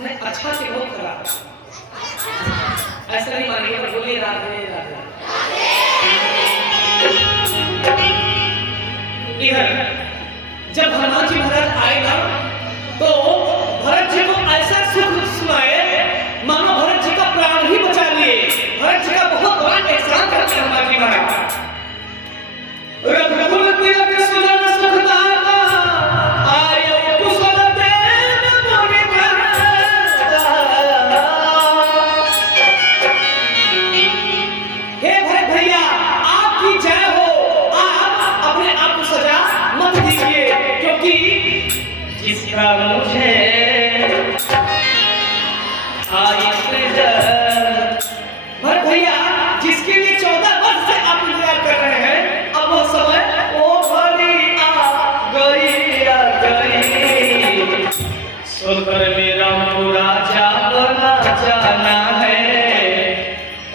नहीं अच्छा के बहुत खराब। ऐसा नहीं मानिएगा, बोलिए राधे राधे। इधर जब हनुमान जी महाराज आए ना तो भरत जी को ऐसा सुख सुनाए मानो भरत जी का प्राण ही बचा लिए। भरत जी का बहुत बड़ा एहसान करते हनुमान जी महाराज। रघुकुल तिलक सुजन सुखदाता आयो कुशल देव मोहि कहता। हे भरत भैया आपकी जय हो। आप अपने आप को सजा मत दीजिए, क्योंकि जिसका मुझे भरत भैया जिसके लिए 14 वर्ष से आप इंतजार कर रहे हैं, अब वो समय वो घड़ी आ गई। सुनकर मेरा पूरा जाना जाना है,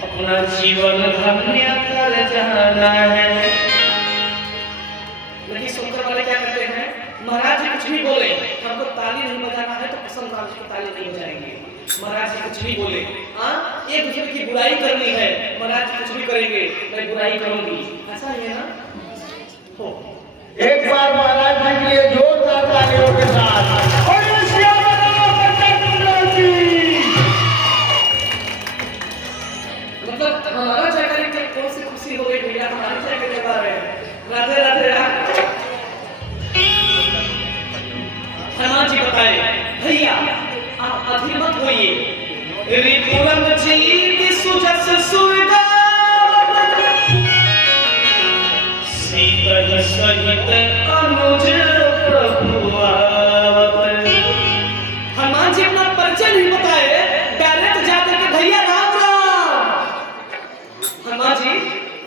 अपना जीवन धन्य कर जाना है। लेकिन सुनकर वाले क्या करते हैं, महाराज जी कुछ भी बोले, हमको ताली नहीं बजाना है तो कसम राम जी को ताली नहीं बजाएंगे। महाराज जी कुछ भी बोले, हाँ एक दूसरे की बुराई करनी है, महाराज जी कुछ भी करेंगे, मैं बुराई करूंगी, ऐसा ही है ना। हो एक बार महाराज जी के लिए जोरदार तालियों के साथ मतलब हमारा जाकर के कौन सी खुशी हो गई भैया, हमारी जाकर के बारे में राधे राधे। हनुमान जी बताए भैया आप अधीर मत होइए। रिपुरम जीत सुजस सुविधा सीता सहित अनुज प्रभु आवत। हनुमान जी अपना परिचय नहीं बताए, डायरेक्ट जाकर के भैया राम राम। हनुमान जी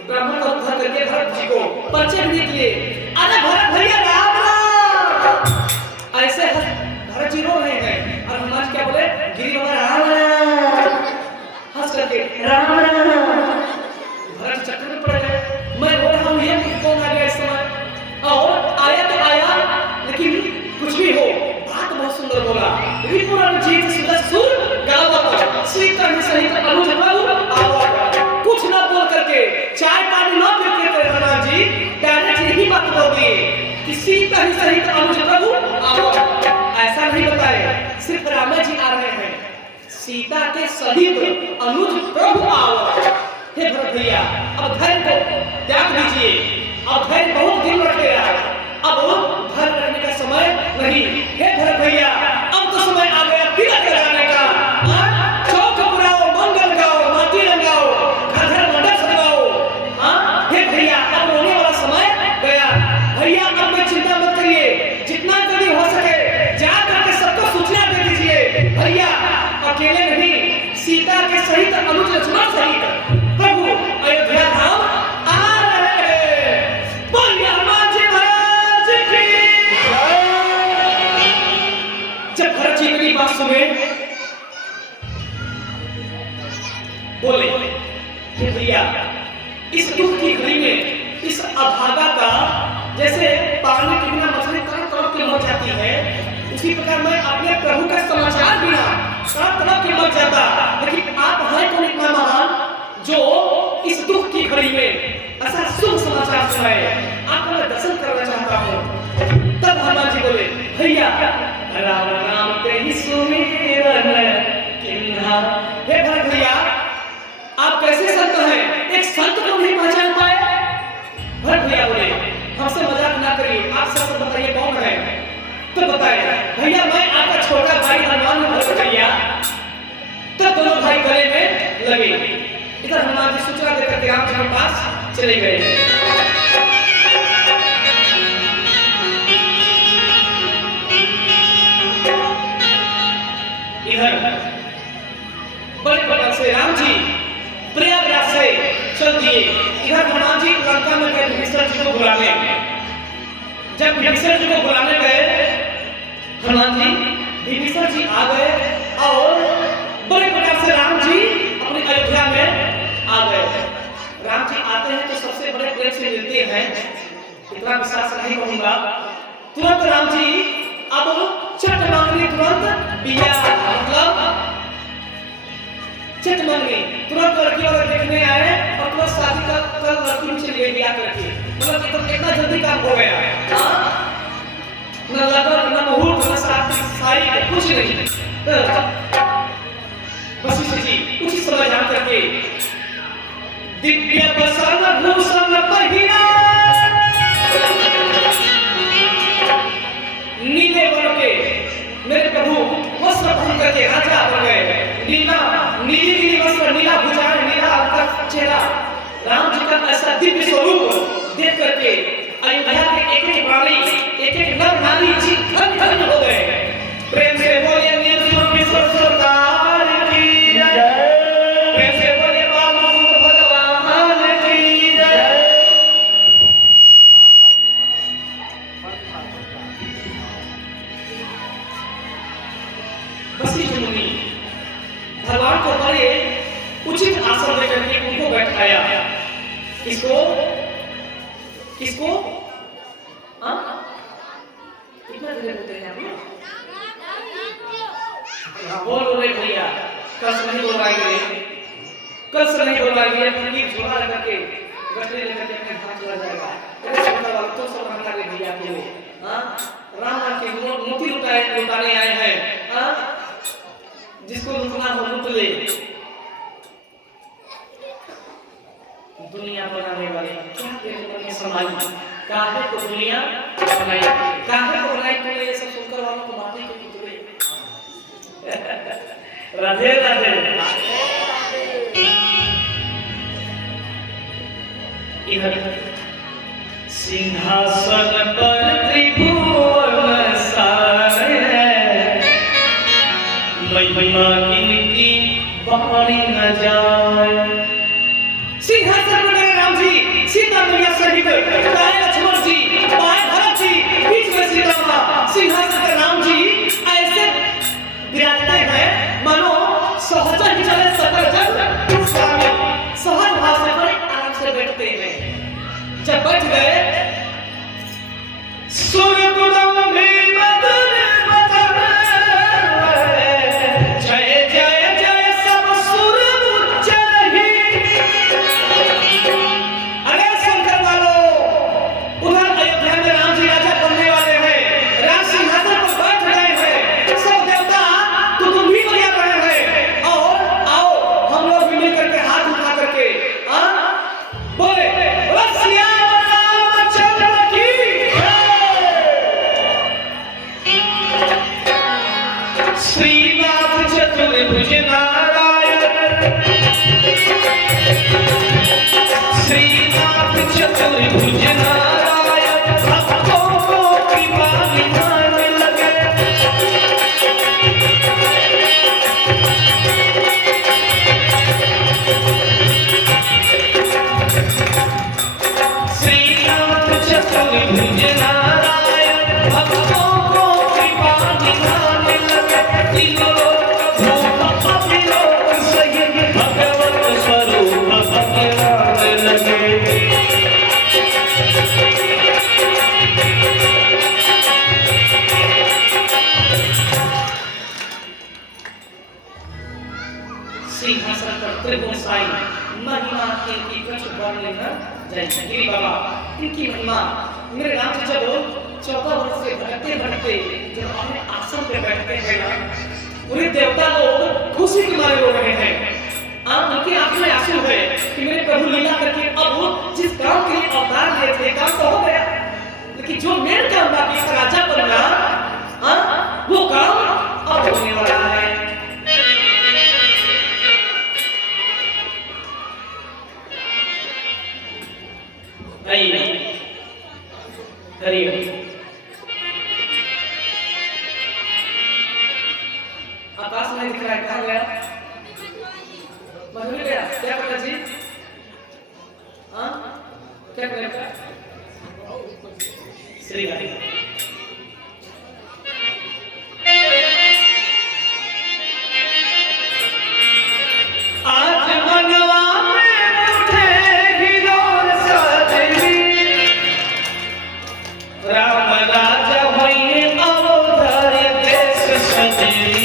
ब्राह्मण का उद्धार करके भरत जी को परिचय नहीं दिए। अरे भरत भैया राम राम। ऐसे भरत जी रो रहे हैं और हनुमान जी क्या बोले, गिरी बाबा राम राम, हंस करके राम राम। भरत चक्कर में पड़ गए, मैं बोल रहा हूँ ये कौन आ गया इस समय, और आया तो आया, लेकिन कुछ भी हो बात बहुत सुंदर बोला। रिपुरम जीत सुदसुर गावत सीता ही सहित अनुज प्रभु आवत। कुछ ना बोल करके, चाय पानी ना पी के हनुमान जी डायरेक्ट यही बात बोल दिए कि सीता ही सहित अनुज प्रभु आवत। ऐसा नहीं बताए सिर्फ राम जी आ रहे हैं, सीता के सहित अनुज प्रभु आवत। हे भरत भैया अब धैर्य को त्याग दीजिए, अब धैर्य बहुत दिन रखे रहा, अब धैर्य रखने का समय नहीं। हे भरत भैया अब तो समय आ गया तिलक लगाने का। चौक पुराओ, मंगल गाओ, माटी रंगाओ, घर मंडप सजाओ। हाँ हे भैया अब रोने वाला समय गया। भैया अब मैं चिंता मत करिए, जितना जल्दी हो सके जा करके सबको सूचना दे दीजिए। भैया अकेले नहीं, सीता के सहित अनुज लक्ष्मण सहित प्रभु अयोध्या धाम आ रहे हैं। बोलिए हनुमान जी महाराज की। जब भरत जी की बात सुने बोले, हे भैया इस दुख की घड़ी में इस अभागा का जैसे पानी के बिना मछली तड़प तड़प के मर जाती है, उसी प्रकार मैं अपने प्रभु का समाचार बिना तड़प तड़प के मर जाता। लेकिन आप हैं कौन इतना महान जो इस दुख की घड़ी में ऐसा शुभ समाचार सुनाए, आपका मैं दर्शन करना चाहता हूँ। तब हनुमान जी बोले, भैया राम नाम ते ही सुमिरन किन्हा। हे भरत भैया आप कैसे संत हैं, एक संत को नहीं पहचान पाए। भरत भैया बोले हमसे मजाक ना करिए, आप सब बताइए कौन है। तो बताए भैया मैं आपका छोटा भाई हनुमान भरत भैया। तब दोनों भाई गले में लगे। इधर हनुमान जी सूचना देकर के राम जी के पास चले गए। इधर बड़े बड़े से राम जी प्रयागराज से चल दिए। इधर हनुमान जी लंका में गए विभीषण जी को बुलाने। जब विभीषण जी को बुलाने गए हनुमान जी, विभीषण जी आ गए और बड़े प्रकार से राम जी अपनी अयोध्या में आ गए। राम जी आते हैं तो सबसे बड़े प्रेम से मिलते हैं, इतना विश्वास नहीं कहूंगा। तुरंत राम जी अब छठ मांगने तुरंत बिया मतलब तुरंत लड़की वाला देखने आए और तुरंत शादी का कल लड़की से ले लिया करके, मतलब कि तो कितना जल्दी काम हो गया। हाँ, न लगन न मुहूर्त न शादी सारी कुछ नहीं। वशिष्ठ जी उसी समय जान करके दिव्य बसन भूषण पहिरा नीले वर्ण के मेरे प्रभु वस्त्र पहन करके राजा बन गए। नीली वस्त्र, नीला भुजाएं, नीला उनका चेहरा, राम जी का ऐसा दिव्य स्वरूप देख करके अयोध्या के एक एक प्राणी, एक एक नर नारी जी धन्य हो गए। प्रेम से बोलिए नीलकंठ सरकार की जय, प्रेम से बोलिए बालमुकुंद भगवान की जय। वशिष्ठ मुनि भगवान को बड़े उचित आसन देकर के उनको बैठाया। किसको किसको? हाँ, कितना देर बोलते हैं आप? बोल रहे भैया, कल से नहीं बोलवाएंगे, कल से नहीं बोलवाएंगे। पंडित झोला लेकर के गठरी लेकर के अपने हाथ चला जाएगा। अरे छोटा वाला तो सब हटा के भैया को, हाँ, राम के मोती लुटाने आए हैं, हाँ, जिसको लुटना हो लुट ले। दुनिया बनाने वाले क्या तेरे मन में समाई, काहे को दुनिया बनाई, काहे को बनाई तूने, ये सब सुनकर वालों को माटी के पुतले। राधे राधे। इधर सिंहासन पर त्रिभुवन साए, महिमा इनकी बारी न जाए। सिंहासन पर राम जी, सीता मैया सहित दाएं लक्ष्मण जी, बाएं भरत जी, बीच में सीता मां। सिंहासन पर राम जी ऐसे विराजते हैं मानो सहज ही चले सफरजन स्वामी, सहज भाव से बड़े आराम से बैठते हैं। जब बैठ गए सुरगुदम में मदन मदन, जय जय जय सब सुर उच्चर ही। अरे शंकर वालों, उधर अयोध्या में राम जी राजा बनने वाले हैं, राज सिंहासन पर बैठ गए हैं, सब देवता तो तुम भी बजा रहे हैं। और आओ हम लोग भी मिल करके हाथ उठा करके बोले रसिया रामचंद्र की श्रीनाथ चतुर्भुज नारायण, श्रीनाथ चतुर्भुज नारायण, भक्तों को कृपा निधान लगे। श्रीनाथ चतुर्भुज नारायण, भक्तों को कृपा निधान लगे। तीनों लोक भूत अभिलोक सही, भगवत स्वरूप भगवान लगे। सिंहासन पर त्रिभुवन साई, महिमा इनकी कुछ वर्णन न जाए। गिरी बाबा इनकी महिमा, मेरे राम जी जब 14 वर्ष से भटकते भटकते जब अपने आसन पे बैठते हैं ना, पूरे देवता लोग खुशी के मारे रो रहे हैं। आप उनके आंखों में आंसू है कि मेरे प्रभु लीला करके अब वो जिस काम के लिए अवतार लिए थे काम तो हो गया, लेकिन जो मेन काम बाकी था राजा बनना, वो काम अब होने वाला है। आकाश नहीं दिख रहा है, कहाँ गया? मधुर गया, क्या करना जी? हाँ, क्या करेगा? श्री गाड़ी। आज मनवा में उठे हिलोर सजनी, राम राजा हुए अवतार देश सजनी।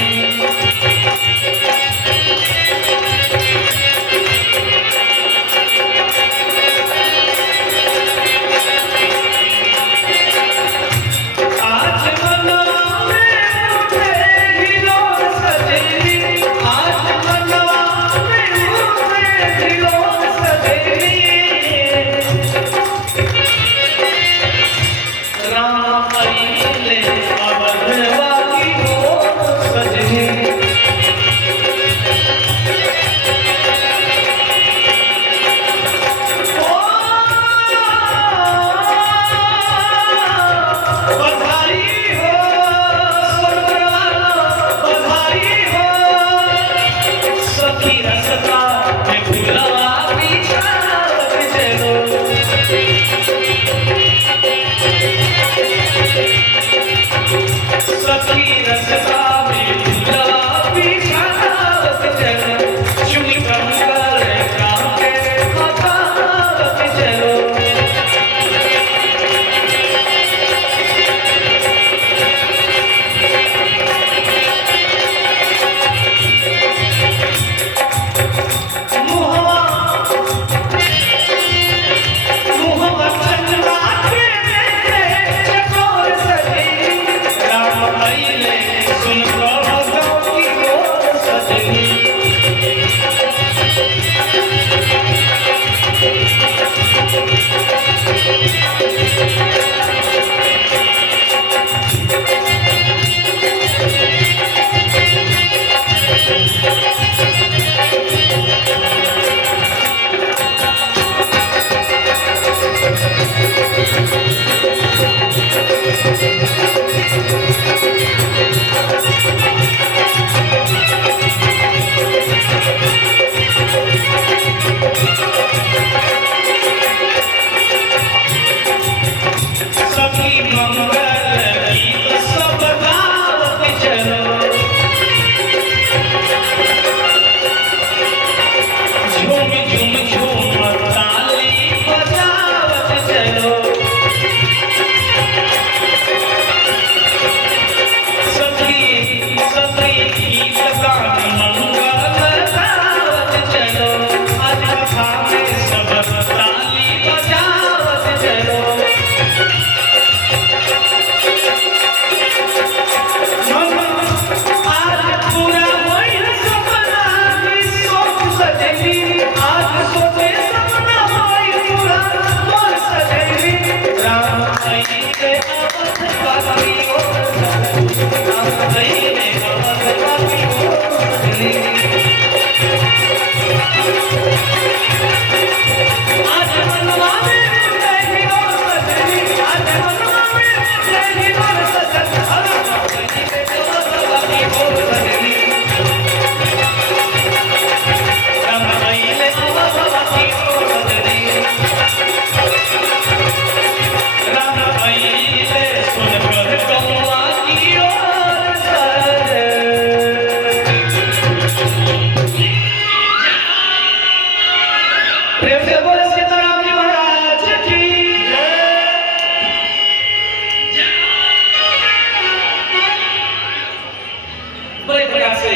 बड़े प्रकार से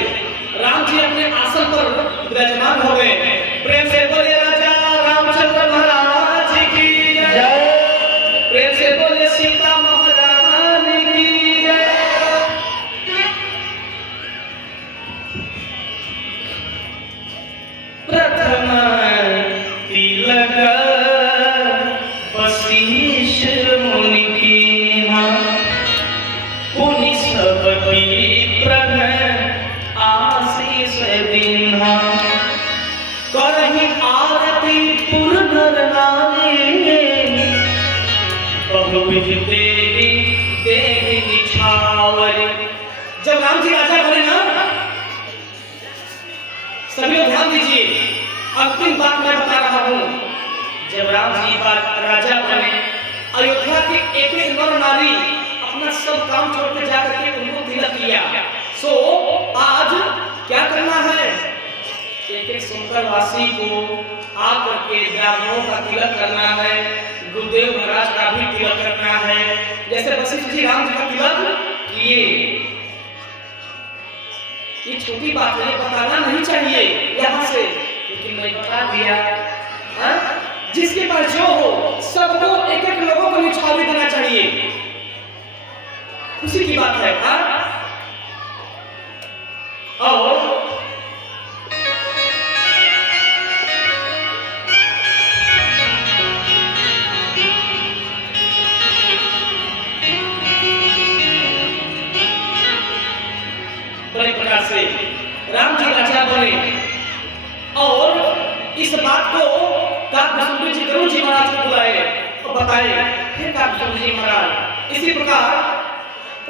राम जी अपने आसन पर विराजमान हो गए। प्रेम से बोले राजा रामचंद्र महाराज की जय। प्रेम से बोले सीता महारानी की जय। प्रथम तिलक वशिष्ठ मुनि कीन्हा, पुनि सब विप्रन आशीष दीन्हा। करहि आरती पुर नर नारी, बहुविध देवी देहि निछावरी। जब राम जी राजा बने ना, सभी लोग ध्यान दीजिए, अंतिम बात मैं बता रहा हूँ। जब राम जी राजा बने, अयोध्या के एक एक नर नारी अपना सब काम छोड़ के जाकर के उनको तिलक किया। सो आज क्या करना है, एक एक सुंदरवासी को आकर के ब्राह्मणों का तिलक करना है, गुरुदेव महाराज का भी तिलक करना है। जैसे वशिष्ठ जी राम जी का तिलक किए, ये छोटी बात है, बताना नहीं चाहिए यहाँ से, लेकिन मैं बता दिया। जिसके पास जो हो सबको एक एक लोगों को निछावरी देना चाहिए, खुशी की बात है। और बड़े प्रकार से राम जी राजा बने और इस बात को काकभूषण जी गुरु जी महाराज को बुलाए और बताए। फिर काकभूषण जी महाराज इसी प्रकार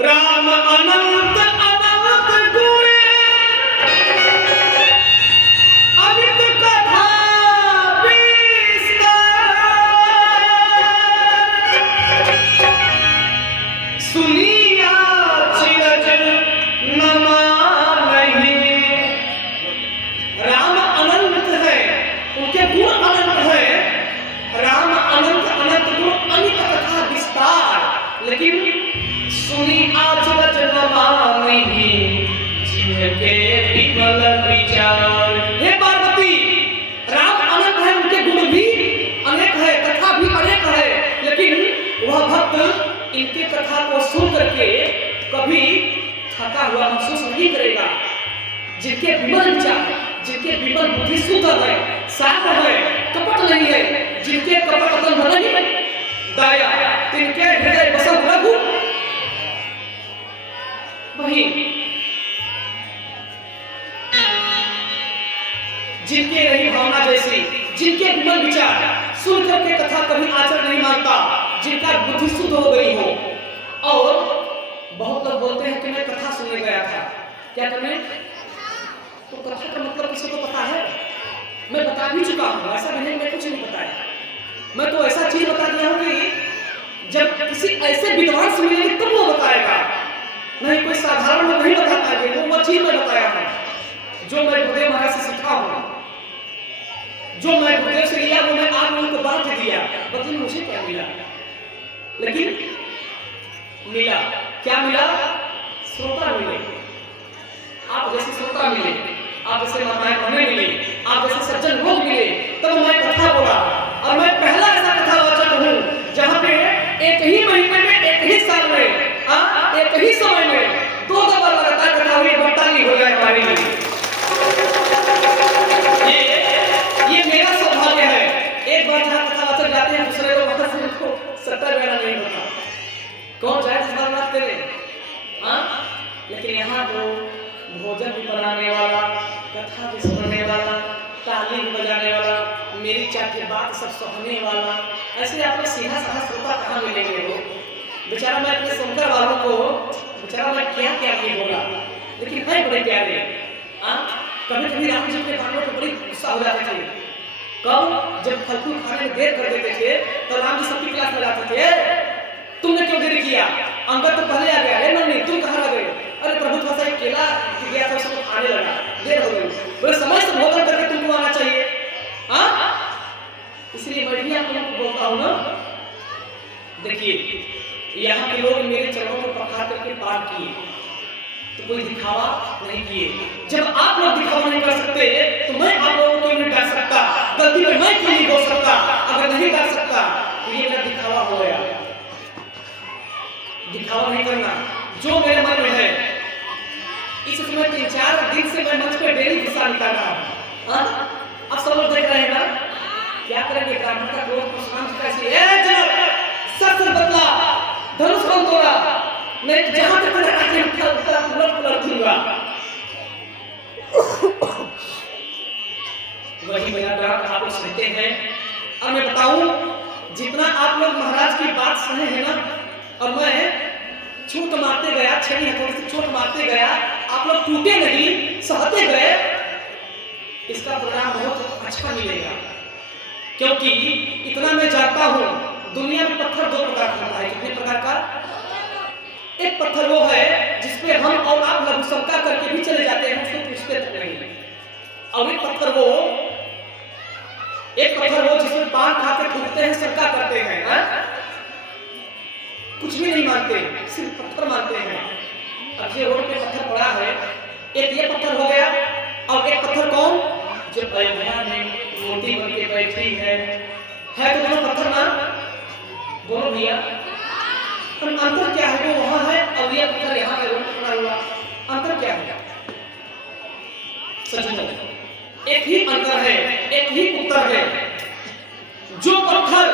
राम अनंत अनंत गुण अमित कथा विस्तार, सुनिया चिरज न मानहि। राम अनंत है, उनके गुण अनंत है। राम अनंत अनंत गुण अमित कथा विस्तार, लेकिन सुनी आचरज न मानहि, जिनके विमल विचार। हे पार्वती, राम अनंत है, उनके गुण भी अनेक है, कथा भी अनेक है, लेकिन वह भक्त इनके कथा को सुन करके कभी थका हुआ महसूस नहीं करेगा। जिनके विमल विचार, जिनके विमल बुद्धि शुद्ध है, साफ है, कपट नहीं है, जिनके कपट बंध नहीं दया, तिनके हृदय बसल रघु। वही जिनके रही भावना जैसी, जिनके विमल विचार सुन करके कथा कभी आचरण नहीं मानता, जिनका बुद्धि शुद्ध हो गई हो। और बहुत लोग बोलते हैं कि मैं कथा सुनने गया था, क्या करने? तो कथा का मतलब किसी को पता है? मैं बता भी चुका हूँ, ऐसा नहीं मैं कुछ नहीं बताया। मैं तो ऐसा चीज बता दिया हूँ कि जब किसी ऐसे विद्वान से मिलेंगे तब वो बताएगा, नहीं कोई साधारण लोग नहीं बता पाएंगे। वो चीज मैं बताया हूँ जो मैं गुरुदेव महाराज से सीखा हूँ, जो मैं गुरुदेव से लिया वो मैं आप लोगों को बांट दिया। बदले मुझे क्या मिला? लेकिन मिला क्या? मिला श्रोता मिले, आप जैसे श्रोता मिले, आप जैसे माताएं बहनें मिले, आप जैसे सज्जन लोग मिले, तब मैं कथा बोला। और मैं पहला ऐसा कथावाचक हूँ जहाँ पे एक ही महीने में, एक ही साल में, एक ही समय में 2 दफा लगातार कथा हुई, बट्टाली हो जाए हमारे लिए। ये मेरा सौभाग्य है। एक बार जहाँ कथावाचक जाते हैं, दूसरे को मतलब से उनको सत्ता मेरा नहीं होता, कौन जाए इस बार बात करें। लेकिन यहाँ तो भोजन भी बनाने वाला, कथा भी सुनने वाला, ताली भी बजाने वाला, मेरी चाहे बात सब सहने वाला, ऐसे आप सीधा साधा श्रोता कहाँ मिलेंगे? वो बेचारा मैं अपने सुनकर वालों को बेचारा मैं क्या क्या नहीं बोला, लेकिन है बड़े प्यारे। कभी कभी राम जी के बालों को बड़ी गुस्सा हो जाते थे। कब? जब फलफूल खाने में देर कर देते थे तो राम जी सबकी क्लास में जाते थे, तुमने क्यों देरी किया? अंगद तो पहले आ गया, नहीं तुम कहाँ आ गए? अरे प्रभु थोड़ा सा केला गया था, उसको खाने लगा, देर हो गई। बोले समय से भोजन करके तुमको आना चाहिए। इसलिए मैं भी आप लोगों को बोलता हूँ ना, देखिए यहाँ के लोग मेरे चरणों को पखार करके पार किए, तो कोई दिखावा नहीं किए। जब आप लोग दिखावा नहीं कर सकते तो मैं आप लोगों को नहीं डांट सकता, गलती पे मैं क्यों नहीं बोल सकता? अगर नहीं डांट सकता तो ये मेरा दिखावा हो गया। दिखावा नहीं करना, जो मेरे मन में है। इस समय 3-4 दिन से मैं मंच पे डेली गुस्सा निकाल रहा हूँ। आप सब लोग देख रहे हैं ना? क्या करेंगे? ब्राह्मण का क्रोध को शांत कैसे? सच बदला, धनुष कौन तोड़ा? मैं जहां तक उलट दूंगा। वही मेरा डांट आप लोग सुनते हैं। और मैं बताऊं, जितना आप लोग महाराज की बात सुने हैं ना, और मैं छूट मारते गया, छड़ी हथौड़े से छूट मारते गया, आप लोग टूटे नहीं, सहते गए, इसका परिणाम बहुत अच्छा मिलेगा। क्योंकि इतना मैं जानता हूं, दुनिया में पत्थर 2 प्रकार का होता है। कितने प्रकार का? एक पत्थर वो है जिसपे हम और आप लघु शंका करके भी चले जाते हैं, उसको पूछते तक नहीं। और एक पत्थर वो जिसमें पान खाते थूकते हैं, शंका करते हैं, कुछ भी नहीं मानते, सिर्फ पत्थर मानते हैं। अब ये रोड पे पत्थर पड़ा है, एक ये पत्थर हो गया, और एक पत्थर कौन? जो अयोध्या में मूर्ति बन के बैठी है तो दोनों पत्थर ना? बोलो भैया, अंतर क्या है? वो वहां है और ये पत्थर यहाँ पे रोड पे पड़ा हुआ, अंतर क्या है? सच में एक ही अंतर है, एक ही उत्तर है। जो पत्थर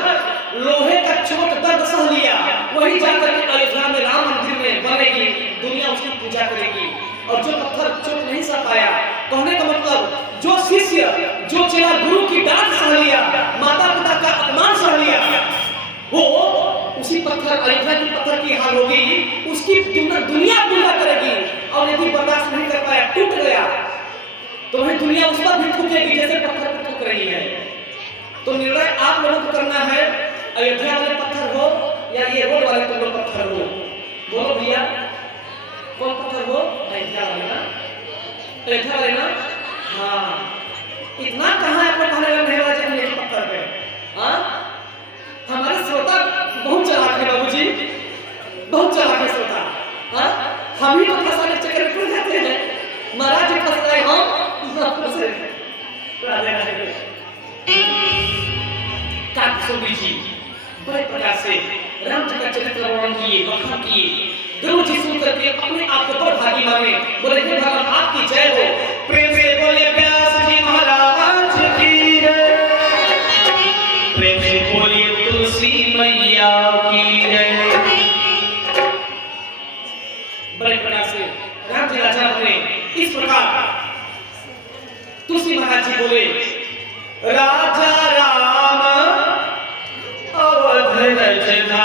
लोहे का चोट दर्द सह लिया, वही जाकर के अयोध्या में राम मंदिर में बनेगी, दुनिया उसकी पूजा करेगी। और जो पत्थर चोट नहीं सह पाया, कहने का मतलब जो शिष्य, जो चेला गुरु की डांट सह लिया, माता पिता का अपमान सह लिया, वो उसी पत्थर, अयोध्या की पत्थर की हाल होगी, उसकी दुनिया पूजा करेगी। और यदि बर्दाश्त नहीं कर पाया, टूट गया, तो वही दुनिया उस पर भी थूकेगी जैसे पत्थर पर थूक रही है। तो निर्णय आप लोगों को करना है, अयोध्या वाले पत्थर हो या ये रोड वाले तुम लोग पत्थर हो। बोलो भैया, कौन पत्थर हो? अयोध्या वाले ना? अयोध्या वाले ना? हाँ, इतना कहाँ आप लोग कहने लगे नहीं जब यही पत्थर पे? हमारे श्रोता बहुत चालाक है बाबूजी, बहुत चालाक है श्रोता। हम ही तो फंसाने के चक्कर में पड़ जाते हैं। महाराज जी फंस रहे हो, जी बड़े प्रकार से राम जी का चरित्र वर्णन किए, बखान किए। गुरु जी सुन करके अपने आप को बड़ भागी माने, बोले हे भगवान आपकी जय हो। प्रेम से बोले व्यास जी महाराज की जय, प्रेम से बोले तुलसी मैया की जय। बड़े प्रकार से राम जी राजा बने। इस प्रकार तुलसी महाराज जी बोले, राजा राम अवध रचना